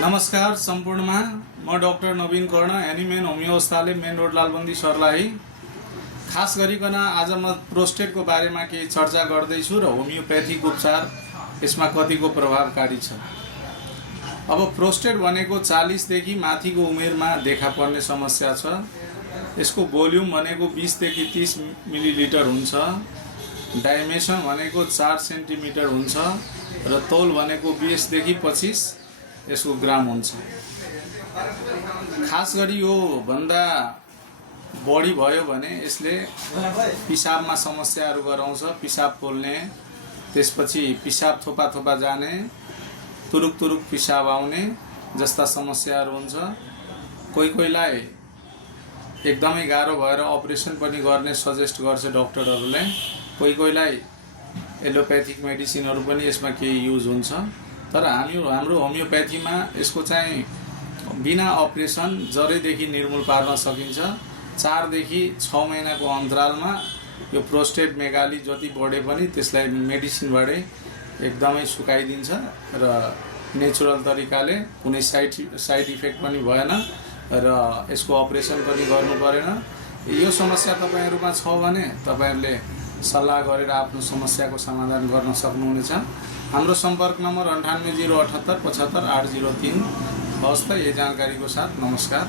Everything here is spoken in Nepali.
नमस्कार सम्पूर्णमा म डाक्टर नवीन कर्ण एनिमेन होमियो अस्पताल मेन रोड लालबन्दी सर्लाही। खास गरिकन आज म प्रोस्टेटको बारेमा केही चर्चा गर्दैछु र होमियोप्याथिक उपचार यसमा कतिको प्रभावकारी छ। अब प्रोस्टेट भनेको 40 देखि माथिको उमेरमा देखा पर्ने समस्या छ। यसको भोल्युम भनेको 20 देखि 30 मिलिलिटर हुन्छ, डायमेसन भनेको 4 सेन्टिमिटर हुन्छ र तौल भनेको 20 देखि 25 यसको ग्राम हुन्छ। खास गरी यो भन्दा बढी भयो भने यसले पिसाबमा समस्याहरू गराउँछ, पिसाब पोल्ने, त्यसपछि पिसाब थोपा थोपा जाने, तुरुक तुरुक पिसाब आउने जस्ता समस्याहरू हुन्छ। कोहीलाई एकदमै गाह्रो भएर अपरेसन पनि गर्ने सजेस्ट गर्छ डाक्टरहरूले। कोहीलाई एलोप्याथिक मेडिसिनहरू पनि यसमा केही युज हुन्छ। तर हाम्रो होमियोप्याथीमा यसको चाहिँ बिना अपरेसन जरैदेखि निर्मूल पार्न सकिन्छ। 4 देखि 6 महिनाको अन्तरालमा यो प्रोस्टेट मेगाली जति बढे पनि त्यसलाई मेडिसिनबाटै एकदमै सुकाइदिन्छ र नेचुरल तरिकाले कुनै साइड इफेक्ट पनि भएन र यसको अपरेसन पनि गर्नु परेन। यो समस्या तपाईहरुमा छ भने तपाईहरुले सल्लाह गरेर आफ्नो समस्याको समाधान गर्न सक्नुहुनेछ। हाम्रो सम्पर्क नम्बर 98 078 75 803। हवस् त, यही जानकारीको साथ नमस्कार।